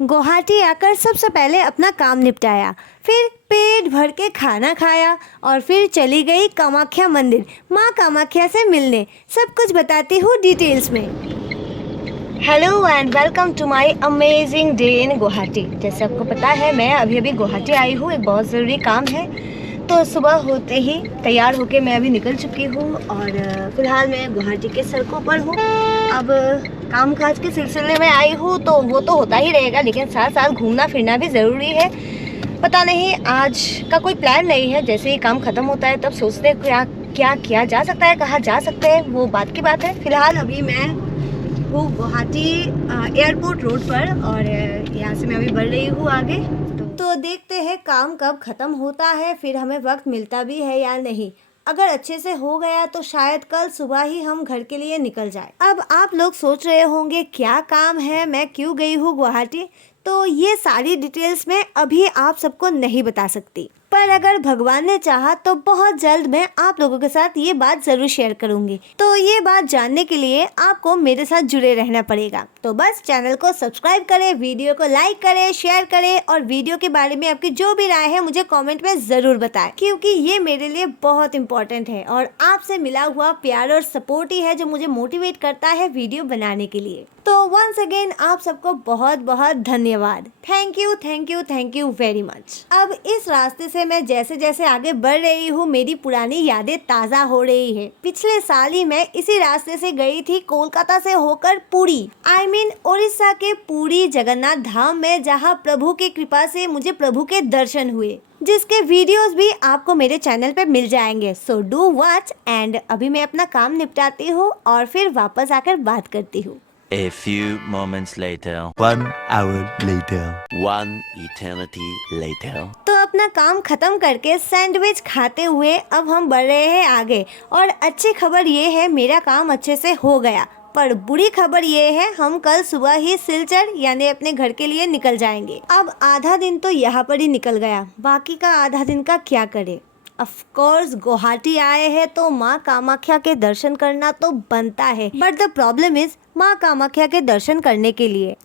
गुवाहाटी आकर सबसे पहले अपना काम निपटाया, फिर पेट भर के खाना खाया और फिर चली गई कामाख्या मंदिर माँ कामाख्या से मिलने। सब कुछ बताती हूँ डिटेल्स में। Hello and welcome to my amazing day in Guwahati. जैसे आपको पता है मैं अभी गौहाटी आई हूँ, एक बहुत ज़रूरी काम है। तो सुबह होते ही तैयार होके मैं अभी निकल चुकी हूँ और फिलहाल मैं गुवाहाटी के सड़कों पर हूँ। अब काम काज के सिलसिले में आई हूँ तो वो तो होता ही रहेगा, लेकिन साथ साथ घूमना फिरना भी ज़रूरी है। पता नहीं आज का कोई प्लान नहीं है, जैसे ही काम ख़त्म होता है तब सोचते हैं क्या क्या किया जा सकता है, कहाँ जा सकते हैं, वो बात की बात है। फिलहाल अभी मैं हूँ गुवाहाटी एयरपोर्ट रोड पर और यहाँ से मैं अभी बढ़ रही हूँ आगे। तो देखते हैं काम कब ख़त्म होता है, फिर हमें वक्त मिलता भी है या नहीं। अगर अच्छे से हो गया तो शायद कल सुबह ही हम घर के लिए निकल जाए। अब आप लोग सोच रहे होंगे क्या काम है, मैं क्यों गई हूँ गुवाहाटी। तो ये सारी डिटेल्स मैं अभी आप सबको नहीं बता सकती, पर अगर भगवान ने चाहा तो बहुत जल्द मैं आप लोगों के साथ ये बात जरूर शेयर करूंगी। तो ये बात जानने के लिए आपको मेरे साथ जुड़े रहना पड़ेगा। तो बस चैनल को सब्सक्राइब करें, वीडियो को लाइक करें, शेयर करें और वीडियो के बारे में आपकी जो भी राय है मुझे कमेंट में जरूर बताएं, क्योंकि ये मेरे लिए बहुत इंपॉर्टेंट है और आपसे मिला हुआ प्यार और सपोर्ट ही है जो मुझे मोटिवेट करता है वीडियो बनाने के लिए। तो वंस अगेन आप सबको बहुत बहुत धन्यवाद। Thank you thank you thank you very much. अब इस रास्ते से मैं जैसे जैसे आगे बढ़ रही हूँ मेरी पुरानी यादें ताज़ा हो रही है। पिछले साल ही मैं इसी रास्ते से गई थी कोलकाता से होकर पुरी, उड़ीसा के पुरी जगन्नाथ धाम में, जहाँ प्रभु की कृपा से मुझे प्रभु के दर्शन हुए, जिसके वीडियोस भी आपको मेरे चैनल पे मिल जाएंगे। So do watch. एंड अभी मैं अपना काम निपटाती हूँ और फिर वापस आकर बात करती हूँ। A few moments later. 1 hour later. 1 eternity later. तो अपना काम खत्म करके सैंडविच खाते हुए अब हम बढ़ रहे हैं आगे। और अच्छी खबर ये है मेरा काम अच्छे से हो गया, पर बुरी खबर ये है हम कल सुबह ही सिलचर यानी अपने घर के लिए निकल जाएंगे। अब आधा दिन तो यहाँ पर ही निकल गया, बाकी का आधा दिन का क्या करे। ऑफ कोर्स गुवाहाटी आए हैं तो माँ कामाख्या के दर्शन करना तो बनता है, बट द प्रॉब्लम इज माँ कामाख्या के दर्शन करने के लिए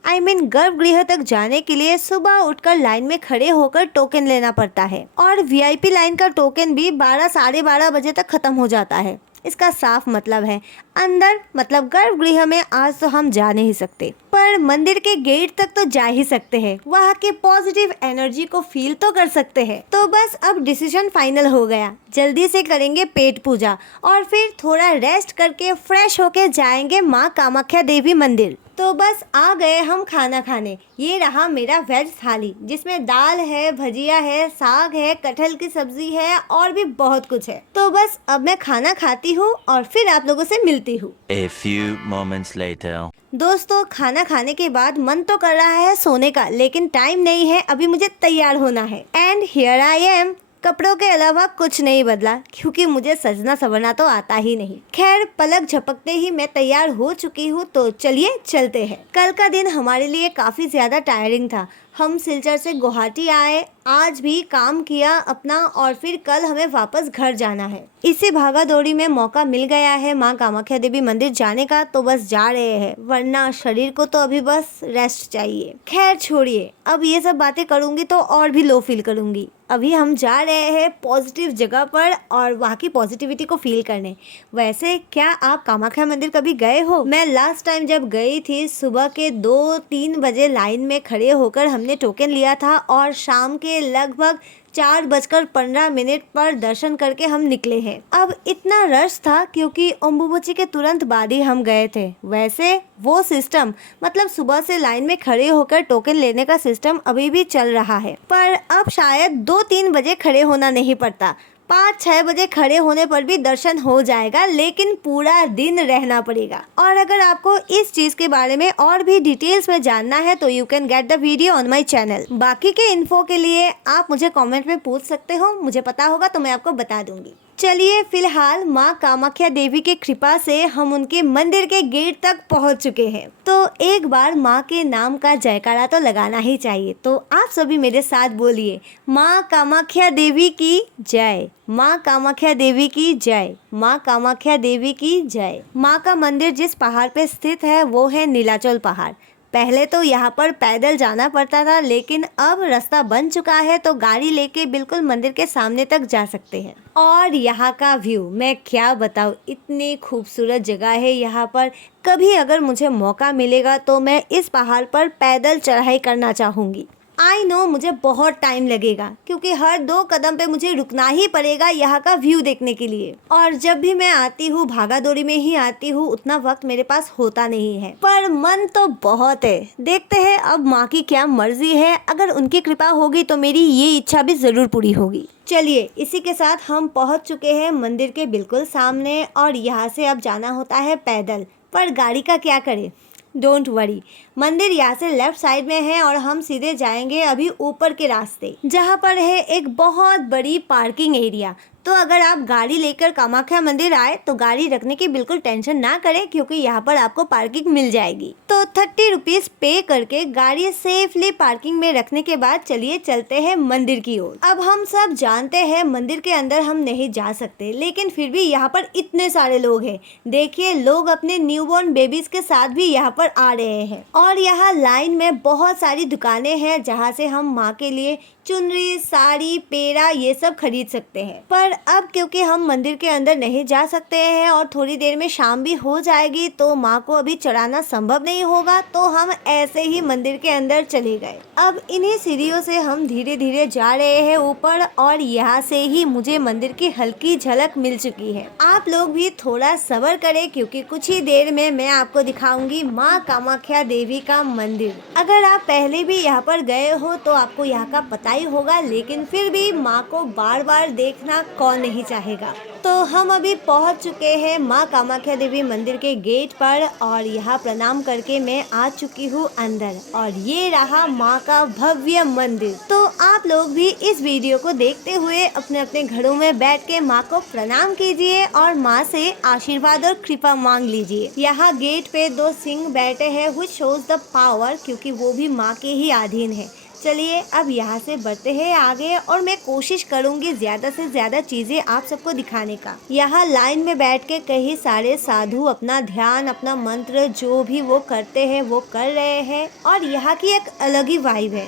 गर्भगृह तक जाने के लिए सुबह उठकर लाइन में खड़े होकर टोकन लेना पड़ता है और वीआईपी लाइन का टोकन भी 12 साढ़े 12 बजे तक खत्म हो जाता है। इसका साफ मतलब है अंदर मतलब गर्भगृह में आज तो हम जा नहीं सकते, पर मंदिर के गेट तक तो जा ही सकते हैं, वहाँ के पॉजिटिव एनर्जी को फील तो कर सकते हैं। तो बस अब डिसीजन फाइनल हो गया, जल्दी से करेंगे पेट पूजा और फिर थोड़ा रेस्ट करके फ्रेश होके जाएंगे माँ कामाख्या देवी मंदिर। तो बस आ गए हम खाना खाने। ये रहा मेरा वेज थाली, जिसमें दाल है, भजिया है, साग है, कटहल की सब्जी है और भी बहुत कुछ है। तो बस अब मैं खाना खाती हूँ और फिर आप लोगों से मिलती हूँ। A few moments later. दोस्तों खाना खाने के बाद मन तो कर रहा है सोने का, लेकिन टाइम नहीं है, अभी मुझे तैयार होना है। And here I am. कपड़ों के अलावा कुछ नहीं बदला, क्योंकि मुझे सजना संवरना तो आता ही नहीं। खैर पलक झपकते ही मैं तैयार हो चुकी हूँ, तो चलिए चलते हैं। कल का दिन हमारे लिए काफी ज्यादा टायरिंग था। हम सिलचर से गुवाहाटी आए, आज भी काम किया अपना और फिर कल हमें वापस घर जाना है। इसी भागा दौड़ी में मौका मिल गया है माँ कामाख्या देवी मंदिर जाने का, तो बस जा रहे हैं, वरना शरीर को तो अभी बस रेस्ट चाहिए। खैर छोड़िए, अब ये सब बातें करूंगी तो और भी लो फील करूंगी। अभी हम जा रहे हैं पॉजिटिव जगह पर और वहाँ की पॉजिटिविटी को फील करने। वैसे क्या आप कामाख्या मंदिर कभी गए हो? मैं लास्ट टाइम जब गई थी सुबह के 2-3 बजे लाइन में खड़े होकर हमने टोकन लिया था और शाम के लगभग 4:15 पर दर्शन करके हम निकले हैं। अब इतना रश था क्योंकि अम्बुबाची के तुरंत बाद ही हम गए थे। वैसे वो सिस्टम मतलब सुबह से लाइन में खड़े होकर टोकन लेने का सिस्टम अभी भी चल रहा है, पर अब शायद 2-3 बजे खड़े होना नहीं पड़ता। 5-6 बजे खड़े होने पर भी दर्शन हो जाएगा, लेकिन पूरा दिन रहना पड़ेगा। और अगर आपको इस चीज के बारे में और भी डिटेल्स में जानना है तो you can get the video on my channel. बाकी के इन्फो के लिए आप मुझे कमेंट में पूछ सकते हो, मुझे पता होगा तो मैं आपको बता दूंगी। चलिए फिलहाल माँ कामाख्या देवी की कृपा से हम उनके मंदिर के गेट तक पहुँच चुके हैं। तो एक बार माँ के नाम का जयकारा तो लगाना ही चाहिए, तो आप सभी मेरे साथ बोलिए, माँ कामाख्या देवी की जय, माँ कामाख्या देवी की जय, माँ कामाख्या देवी की जय। माँ का मंदिर जिस पहाड़ पे स्थित है वो है नीलाचल पहाड़। पहले तो यहाँ पर पैदल जाना पड़ता था, लेकिन अब रास्ता बन चुका है तो गाड़ी लेके बिल्कुल मंदिर के सामने तक जा सकते हैं। और यहाँ का व्यू मैं क्या बताऊँ, इतनी खूबसूरत जगह है यहाँ पर। कभी अगर मुझे मौका मिलेगा तो मैं इस पहाड़ पर पैदल चढ़ाई करना चाहूँगी। आई नो मुझे बहुत टाइम लगेगा, क्योंकि हर 2 कदम पे मुझे रुकना ही पड़ेगा यहाँ का व्यू देखने के लिए। और जब भी मैं आती हूँ भागा दौड़ी में ही आती हूँ, उतना वक्त मेरे पास होता नहीं है, पर मन तो बहुत है। देखते हैं अब माँ की क्या मर्जी है, अगर उनकी कृपा होगी तो मेरी ये इच्छा भी जरूर पूरी होगी। चलिए इसी के साथ हम पहुँच चुके हैं मंदिर के बिल्कुल सामने, और यहाँ से अब जाना होता है पैदल। पर गाड़ी का क्या करें, डोंट वरी, मंदिर यहाँ से लेफ्ट साइड में है और हम सीधे जाएंगे अभी ऊपर के रास्ते, जहाँ पर है एक बहुत बड़ी पार्किंग एरिया। तो अगर आप गाड़ी लेकर कामाख्या मंदिर आए तो गाड़ी रखने की बिल्कुल टेंशन ना करें, क्योंकि यहाँ पर आपको पार्किंग मिल जाएगी। तो 30 रुपीज़ पे करके गाड़ी सेफली पार्किंग में रखने के बाद चलिए चलते हैं मंदिर की ओर। अब हम सब जानते हैं मंदिर के अंदर हम नहीं जा सकते, लेकिन फिर भी यहाँ पर इतने सारे लोग हैं। देखिए लोग अपने न्यूबॉर्न बेबीज के साथ भी यहाँ पर आ रहे हैं, और यहाँ लाइन में बहुत सारी दुकानें हैं जहाँ से हम माँ के लिए चुनरी, साड़ी, पेड़ा ये सब खरीद सकते हैं। पर अब क्योंकि हम मंदिर के अंदर नहीं जा सकते हैं और थोड़ी देर में शाम भी हो जाएगी, तो माँ को अभी चढ़ाना संभव नहीं होगा, तो हम ऐसे ही मंदिर के अंदर चले गए। अब इन्हीं सीढ़ियों से हम धीरे धीरे जा रहे हैं ऊपर, और यहाँ से ही मुझे मंदिर की हल्की झलक मिल चुकी है। आप लोग भी थोड़ा सब्र करें, क्योंकि कुछ ही देर में मैं आपको दिखाऊंगी माँ कामाख्या देवी का मंदिर। अगर आप पहले भी यहाँ पर गए हो तो आपको यहाँ का पता ही होगा, लेकिन फिर भी माँ को बार बार देखना कौन नहीं चाहेगा। तो हम अभी पहुँच चुके हैं माँ कामाख्या देवी मंदिर के गेट पर, और यहाँ प्रणाम करके मैं आ चुकी हूँ अंदर, और ये रहा माँ का भव्य मंदिर। तो आप लोग भी इस वीडियो को देखते हुए अपने अपने घरों में बैठ के माँ को प्रणाम कीजिए और माँ से आशीर्वाद और कृपा मांग लीजिए। यहाँ गेट पे 2 सिंह बैठे हैं, व्हिच शोज द पावर, क्योंकि वो भी माँ के ही अधीन है। चलिए अब यहाँ से बढ़ते हैं आगे, और मैं कोशिश करूँगी ज़्यादा से ज़्यादा चीज़ें आप सबको दिखाने का। यहाँ लाइन में बैठ के कई सारे साधु अपना ध्यान, अपना मंत्र जो भी वो करते हैं वो कर रहे हैं, और यहाँ की एक अलग ही वाइब है।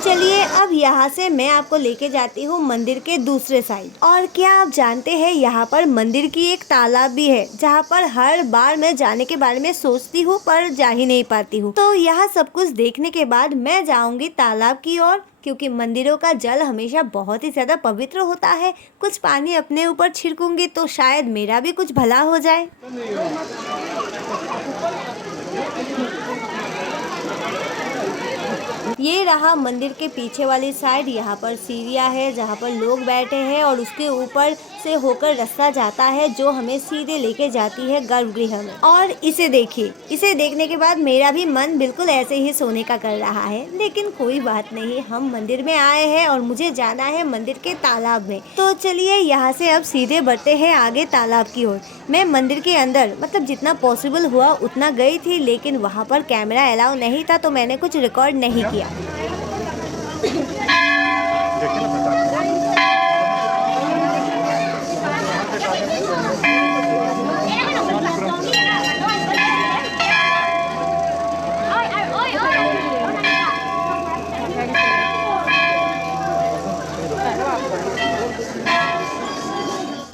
चलिए अब यहाँ से मैं आपको लेके जाती हूँ मंदिर के दूसरे साइड। और क्या आप जानते हैं यहाँ पर मंदिर की एक तालाब भी है, जहाँ पर हर बार मैं जाने के बारे में सोचती हूँ पर जा ही नहीं पाती हूँ। तो यहाँ सब कुछ देखने के बाद मैं जाऊँगी तालाब की ओर, क्योंकि मंदिरों का जल हमेशा बहुत ही ज़्यादा पवित्र होता है। कुछ पानी अपने ऊपर छिड़कूंगी तो शायद मेरा भी कुछ भला हो जाए। ये रहा मंदिर के पीछे वाली साइड, यहाँ पर सीढ़ियाँ है जहाँ पर लोग बैठे हैं, और उसके ऊपर से होकर रास्ता जाता है जो हमें सीधे लेके जाती है गर्भगृह में। और इसे देखिए, इसे देखने के बाद मेरा भी मन बिल्कुल ऐसे ही सोने का कर रहा है, लेकिन कोई बात नहीं, हम मंदिर में आए हैं और मुझे जाना है मंदिर के तालाब में। तो चलिए यहाँ से अब सीधे बढ़ते हैं आगे तालाब की ओर। मैं मंदिर के अंदर मतलब जितना पॉसिबल हुआ उतना गई थी, लेकिन वहाँ पर कैमरा अलाउ नहीं था, तो मैंने कुछ रिकॉर्ड नहीं किया।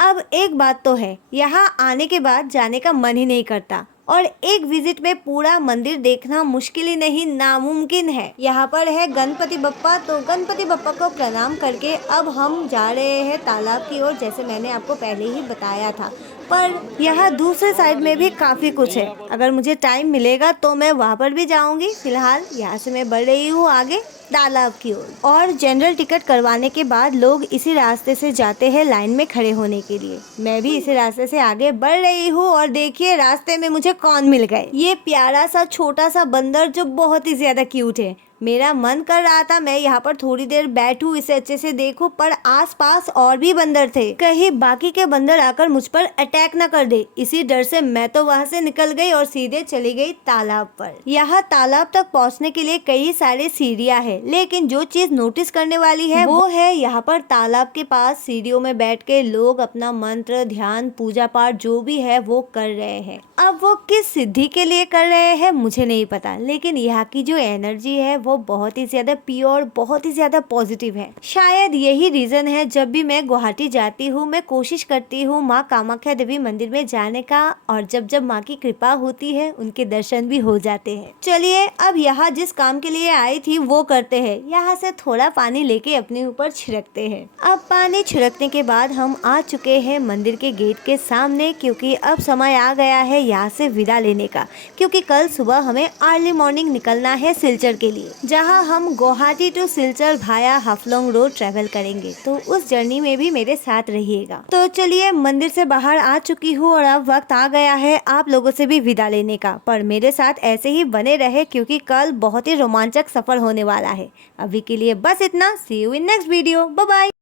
अब एक बात तो है, यहाँ आने के बाद जाने का मन ही नहीं करता, और एक विजिट में पूरा मंदिर देखना मुश्किल ही नहीं नामुमकिन है। यहाँ पर है गणपति बप्पा, तो गणपति बप्पा को प्रणाम करके अब हम जा रहे हैं तालाब की ओर, जैसे मैंने आपको पहले ही बताया था। पर यहाँ दूसरे साइड में भी काफ़ी कुछ है, अगर मुझे टाइम मिलेगा तो मैं वहाँ पर भी जाऊँगी। फिलहाल यहाँ से मैं बढ़ रही हूँ आगे तालाब की ओर। और जनरल टिकट करवाने के बाद लोग इसी रास्ते से जाते हैं लाइन में खड़े होने के लिए। मैं भी इसी रास्ते से आगे बढ़ रही हूँ, और देखिए रास्ते में मुझे कौन मिल गए, ये प्यारा सा छोटा सा बंदर जो बहुत ही ज्यादा क्यूट है। मेरा मन कर रहा था मैं यहाँ पर थोड़ी देर बैठूं, इसे अच्छे से देखूं, पर आसपास और भी बंदर थे, कहीं बाकी के बंदर आकर मुझ पर अटैक न कर दे। इसी डर से मैं तो वहाँ से निकल गई और सीधे चली गई तालाब पर। यहाँ तालाब तक पहुँचने के लिए कई सारे सीढ़ियाँ हैं, लेकिन जो चीज नोटिस करने वाली है वो है यहाँ पर तालाब के पास सीढ़ियों में बैठ के लोग अपना मंत्र, ध्यान, पूजा पाठ जो भी है वो कर रहे हैं। अब वो किस सिद्धि के लिए कर रहे हैं मुझे नहीं पता, लेकिन यहाँ की जो एनर्जी है वो बहुत ही ज्यादा प्योर, बहुत ही ज्यादा पॉजिटिव है। शायद यही रीजन है जब भी मैं गुवाहाटी जाती हूँ मैं कोशिश करती हूँ माँ कामाख्या देवी मंदिर में जाने का, और जब जब माँ की कृपा होती है उनके दर्शन भी हो जाते हैं। चलिए अब यहाँ जिस काम के लिए आई थी वो करते हैं। यहाँ से थोड़ा पानी लेके अपने ऊपर छिड़कते हैं। अब पानी छिड़कने के बाद हम आ चुके हैं मंदिर के गेट के सामने, क्योंकि अब समय आ गया है यहाँ से विदा लेने का, क्योंकि कल सुबह हमें अर्ली मॉर्निंग निकलना है सिलचर के लिए, जहाँ हम गुवाहाटी टू सिलचर भाया हाफलोंग रोड ट्रेवल करेंगे। तो उस जर्नी में भी मेरे साथ रहिएगा। तो चलिए मंदिर से बाहर आ चुकी हूँ और अब वक्त आ गया है आप लोगों से भी विदा लेने का, पर मेरे साथ ऐसे ही बने रहे क्योंकि कल बहुत ही रोमांचक सफर होने वाला है। अभी के लिए बस इतना। See you in next video. Bye bye.